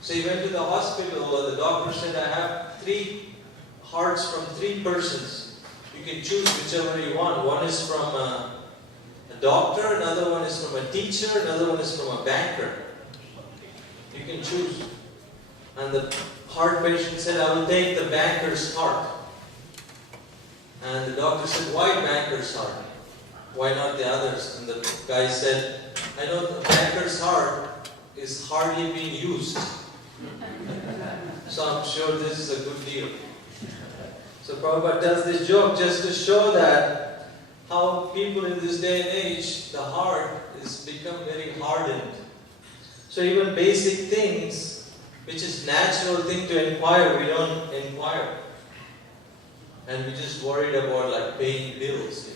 So he went to the hospital, and the doctor said, I have 3 hearts from 3 persons. You can choose whichever you want. One is from a doctor, another one is from a teacher, another one is from a banker. You can choose. And the heart patient said, I will take the banker's heart. And the doctor said, why banker's heart? Why not the others? And the guy said, I know the banker's heart is hardly being used. So I'm sure this is a good deal. So Prabhupada tells this joke just to show that how people in this day and age, the heart has become very hardened. So even basic things, which is natural thing to inquire, we don't inquire. And we just worried about like paying bills,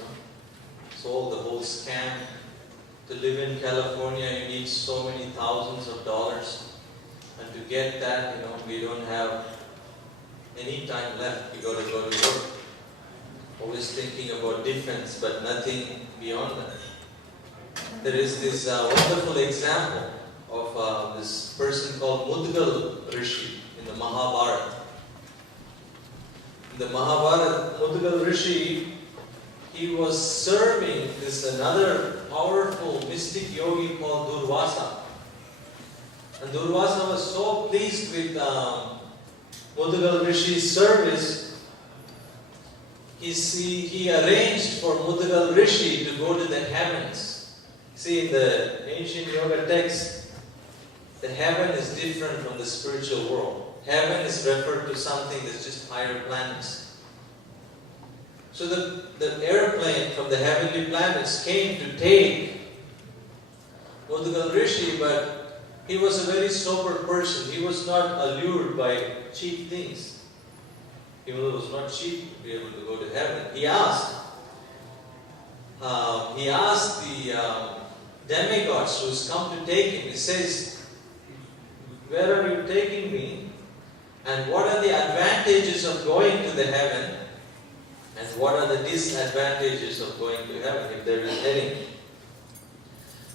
So the whole scam. To live in California, you need so many thousands of dollars. And to get that, we don't have any time left. We got to go to work. Always thinking about defense, but nothing beyond that. There is this wonderful example of this person called Mudgal Rishi in the Mahabharata. In the Mahabharata, Mudgal Rishi, he was serving this another powerful mystic yogi called Durvasa. And Durvasa was so pleased with Mudgal Rishi's service, he arranged for Mudgal Rishi to go to the heavens. See, in the ancient yoga text, the heaven is different from the spiritual world. Heaven is referred to something that's just higher planets. So the airplane from the heavenly planets came to take Mudgal Rishi, but he was a very sober person. He was not allured by cheap things. Even though it was not cheap to be able to go to heaven. He asked the demigods who's come to take him. He says, where are you taking me? And what are the advantages of going to the heaven? And what are the disadvantages of going to heaven, if there is any?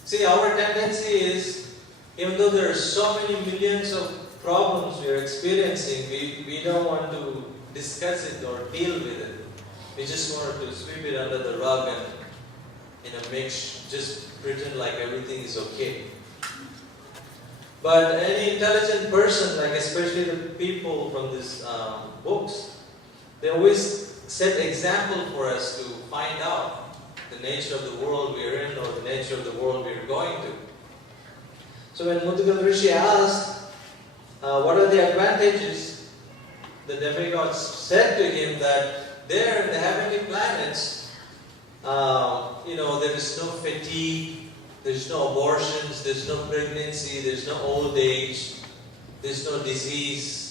See, our tendency is, even though there are so many millions of problems we are experiencing, we don't want to discuss it or deal with it. We just want to sweep it under the rug and just pretend like everything is okay. But any intelligent person, like especially the people from these books, they always set example for us to find out the nature of the world we are in or the nature of the world we are going to. So when Mudgal Rishi asked, what are the advantages, the demigods said to him that there in the heavenly planets, there is no fatigue, there's no abortions, there's no pregnancy, there's no old age, there's no disease.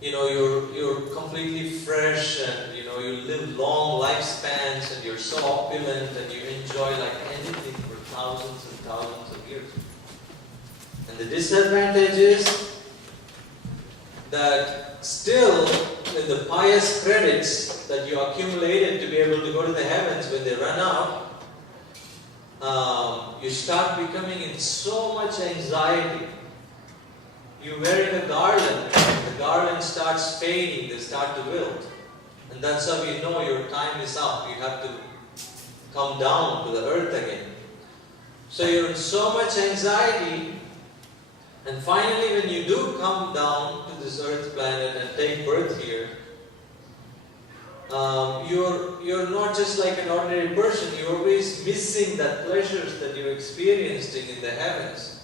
You're completely fresh, and you live long lifespans, and you're so opulent, and you enjoy like anything for thousands and thousands of years. And the disadvantage is that still, in the pious credits that you accumulated to be able to go to the heavens, when they run out, you start becoming in so much anxiety. You wear a garland, the garland starts fading, they start to wilt. And that's how you know your time is up. You have to come down to the earth again. So you're in so much anxiety, and finally when you do come down to this earth planet and take birth here, you're not just like an ordinary person, you're always missing that pleasures that you experienced in the heavens.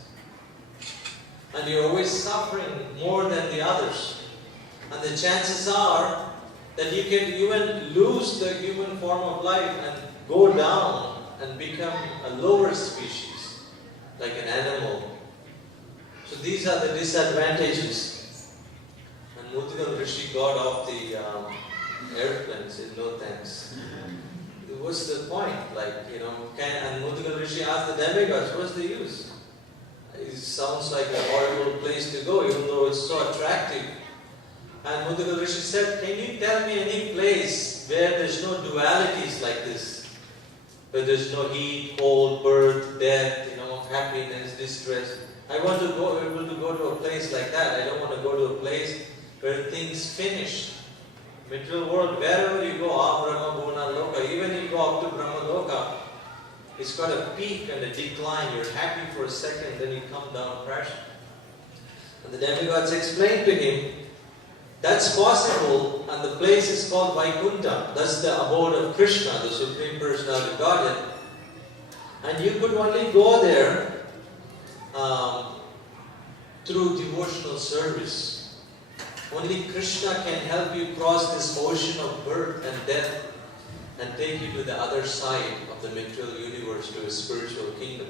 And you're always suffering more than the others. And the chances are that you can even lose the human form of life and go down and become a lower species, like an animal. So these are the disadvantages. And Mudgal Rishi got off the airplane and said, no thanks. What's the point? And Mudgal Rishi asked the demigods, what's the use? It sounds like a horrible place to go, even though it's so attractive. And Mudgal Rishi said, can you tell me any place where there's no dualities like this? Where there's no heat, cold, birth, death, happiness, distress. I want to be able to go to a place place like that. I don't want to go to a place where things finish. Material world, wherever you go, Brahma, Bhuna, Loka, even if you go up to Brahma Loka, it's got a peak and a decline. You're happy for a second, then you come down crashing. And the demigods explained to him, that's possible, and the place is called Vaikuntha. That's the abode of Krishna, the Supreme Personality of Godhead. And you could only go there through devotional service. Only Krishna can help you cross this ocean of birth and death and take you to the other side of the material universe, to a spiritual kingdom.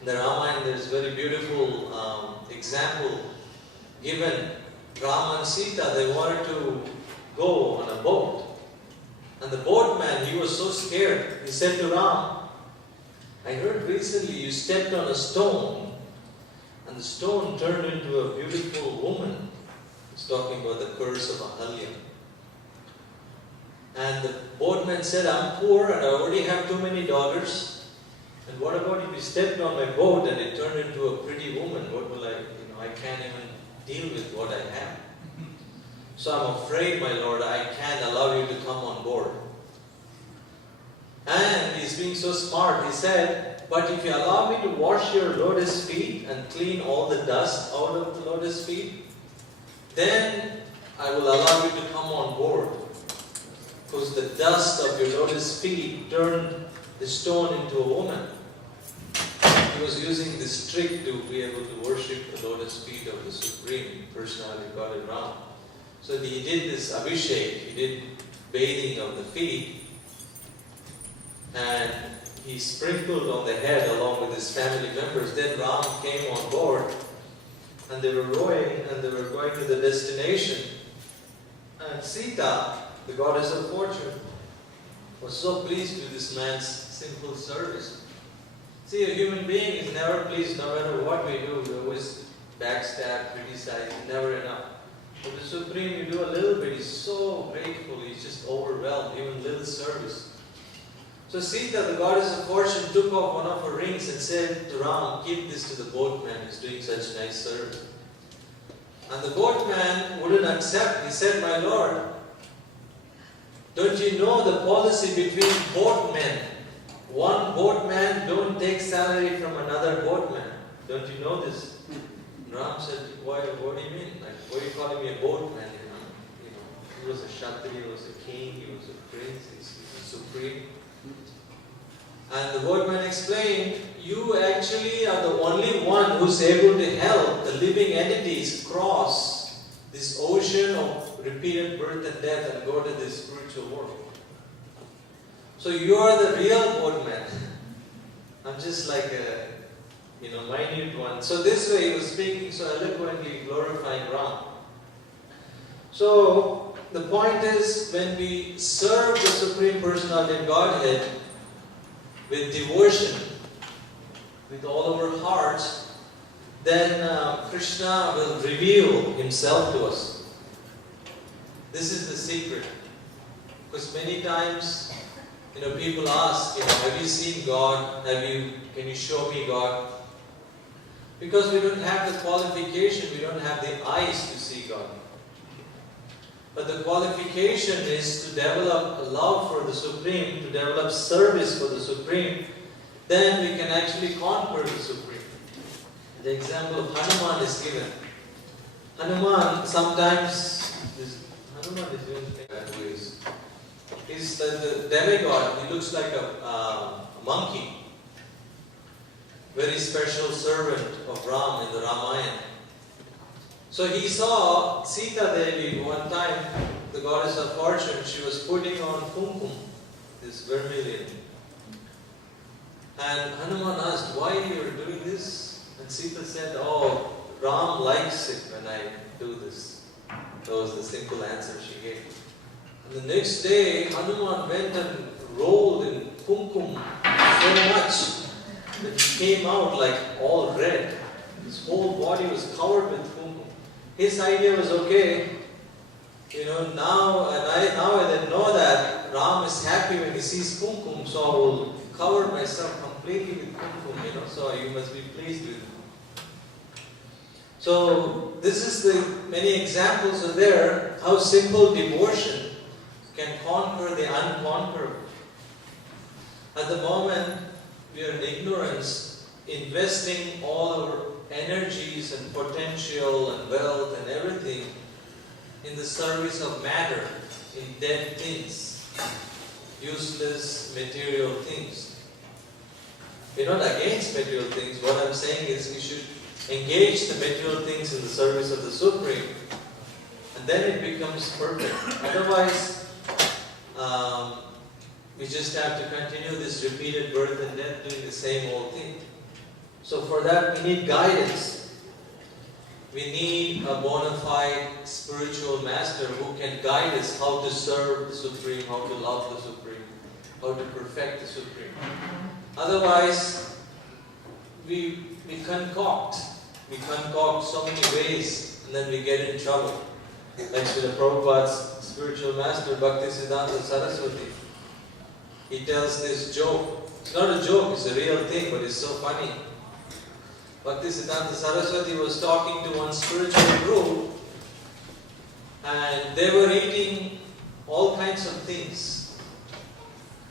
In the Ramayana, there is a very beautiful example given. Rama and Sita, they wanted to go on a boat. And the boatman, he was so scared. He said to Ram, I heard recently you stepped on a stone, and the stone turned into a beautiful woman. He's talking about the curse of Ahalya. And the boatman said, I'm poor and I already have too many daughters. And what about if you stepped on my boat and it turned into a pretty woman? What will I can't even deal with what I have. So I'm afraid, my Lord, I can't allow you to come on board. And he's being so smart. He said, but if you allow me to wash your lotus feet and clean all the dust out of the lotus feet, then I will allow you to come on board. Because the dust of your lotus feet turned the stone into a woman. He was using this trick to be able to worship the lotus feet of the Supreme Personality of Godhead Ram. So he did this abhishek, he did bathing of the feet, and he sprinkled on the head along with his family members. Then Ram came on board, and they were rowing, and they were going to the destination. And Sita, the goddess of fortune, was so pleased with this man's simple service. See, a human being is never pleased no matter what we do. We always backstab, criticize, never enough. But the Supreme, you do a little bit, he's so grateful, he's just overwhelmed, even little service. So Sita, the goddess of fortune, took off one of her rings and said to Ram, give this to the boatman who's doing such nice service. And the boatman wouldn't accept. He said, my Lord, don't you know the policy between boatmen? One boatman don't take salary from another boatman. Don't you know this? Ram said, what do you mean? Like, why are you calling me a boatman? He was a Kshatriya, he was a king, he was a prince, he's a supreme. And the boatman explained, you actually are the only one who's able to help the living entities cross this ocean of repeated birth and death and go to this spiritual world. So you are the real boatman. I'm just like a minute one. So this way he was speaking so eloquently, glorifying Ram. So the point is, when we serve the Supreme Personality of Godhead with devotion, with all our hearts, then Krishna will reveal himself to us. This is the secret. Because many times, people ask, have you seen God? Can you show me God? Because we don't have the qualification, we don't have the eyes to see God. But the qualification is to develop a love for the Supreme, to develop service for the Supreme. Then we can actually conquer the Supreme. The example of Hanuman is given. Hanuman sometimes, Hanuman is doing bad ways. He's the demigod, he looks like a monkey. Very special servant of Ram in the Ramayana. So he saw Sita Devi one time, the goddess of fortune, she was putting on kumkum, this vermilion. And Hanuman asked, why you are doing this? And Sita said, oh, Ram likes it when I do this. That was the simple answer she gave. And the next day, Hanuman went and rolled in kumkum so much that he came out like all red. His whole body was covered with kumkum. His idea was, okay, now I know that Ram is happy when he sees kumkum, so I will cover myself completely with kumkum, so you must be pleased with it. So this is the many examples are there how simple devotion can conquer the unconquerable. At the moment we are in ignorance, investing all our energies and potential and wealth and everything in the service of matter, in dead things, useless material things. We're not against material things. What I'm saying is we should engage the material things in the service of the Supreme, and then it becomes perfect. Otherwise, we just have to continue this repeated birth and death doing the same old thing. So for that we need guidance. We need a bona fide spiritual master who can guide us how to serve the Supreme, how to love the Supreme, how to perfect the Supreme. Otherwise, we concoct so many ways and then we get in trouble. Like Srila Prabhupada's spiritual master, Bhaktisiddhanta Saraswati. He tells this joke. It's not a joke, it's a real thing, but it's so funny. Bhaktisiddhanta Saraswati was talking to one spiritual group and they were eating all kinds of things.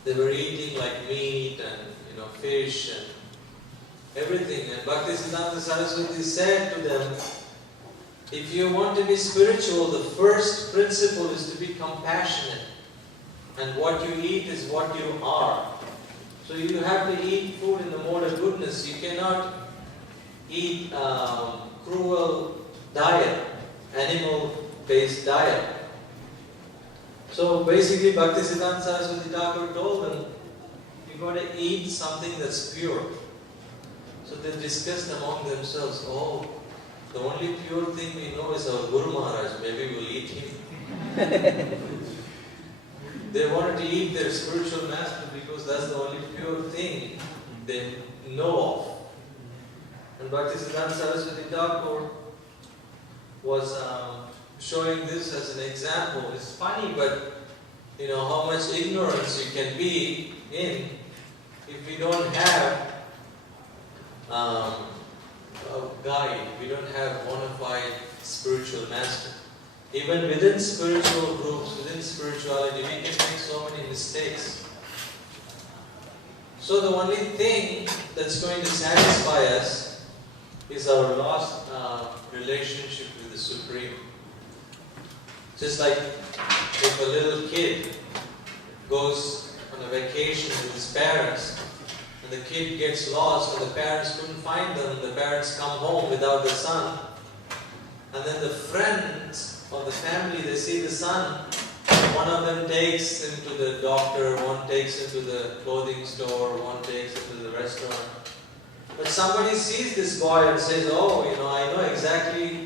They were eating like meat and fish and everything. And Bhaktisiddhanta Saraswati said to them, if you want to be spiritual, the first principle is to be compassionate. And what you eat is what you are. So you have to eat food in the mode of goodness. You cannot eat cruel diet, animal-based diet. So basically Bhaktisiddhanta Saraswati Thakur told them, you got to eat something that's pure. So they discussed among themselves, oh, the only pure thing we know is our Guru Maharaj, maybe we'll eat him. They wanted to eat their spiritual master because that's the only pure thing they know of. And Bhaktisiddhanta Saraswati Thakur was showing this as an example. It's funny, but how much ignorance you can be in if we don't have a guide, we don't have bona fide spiritual master. Even within spiritual groups, within spirituality, we can make so many mistakes. So the only thing that's going to satisfy us is our lost relationship with the Supreme. Just like if a little kid goes on a vacation with his parents, and the kid gets lost and the parents couldn't find them, the parents come home without the son, and then the friends of the family, they see the son, one of them takes him to the doctor, one takes him to the clothing store, one takes him to the restaurant. But somebody sees this boy and says, oh, I know exactly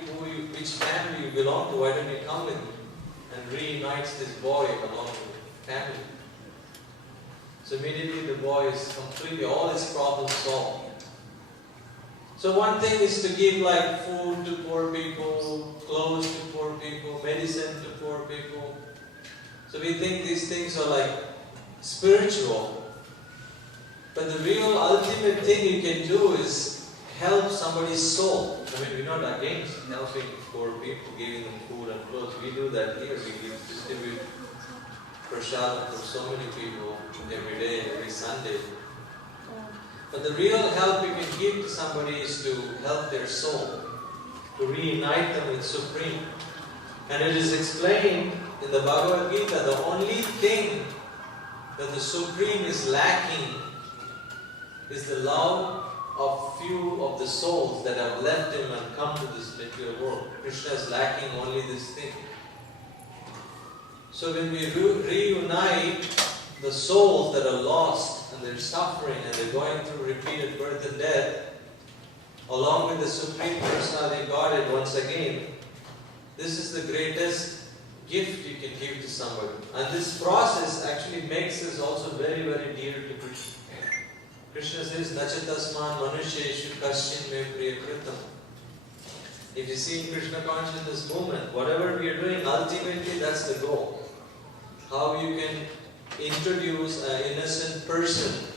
which family you belong to, why don't you come with me? And reunites this boy along with the family. So immediately the boy is completely, all his problems solved. So one thing is to give like food to poor people, clothes to poor people, medicine to poor people. So we think these things are like spiritual. But the real ultimate thing you can do is help somebody's soul. I mean, we're not against helping poor people, giving them food and clothes. We do that here. We distribute prasadam for so many people every day, every Sunday. But the real help you can give to somebody is to help their soul, to reunite them with Supreme. And it is explained in the Bhagavad Gita, the only thing that the Supreme is lacking is the love of few of the souls that have left him and come to this material world. Krishna is lacking only this thing. So when we reunite the souls that are lost and they're suffering and they're going through repeated birth and death, along with the Supreme Personality of Godhead once again, this is the greatest gift you can give to somebody. And this process actually makes us also very, very dear to Krishna. Krishna says, Nachatasman Manusheshu Kaschin Me Priyakritam. If you see in Krishna consciousness movement, whatever we are doing, ultimately that's the goal. How you can introduce an innocent person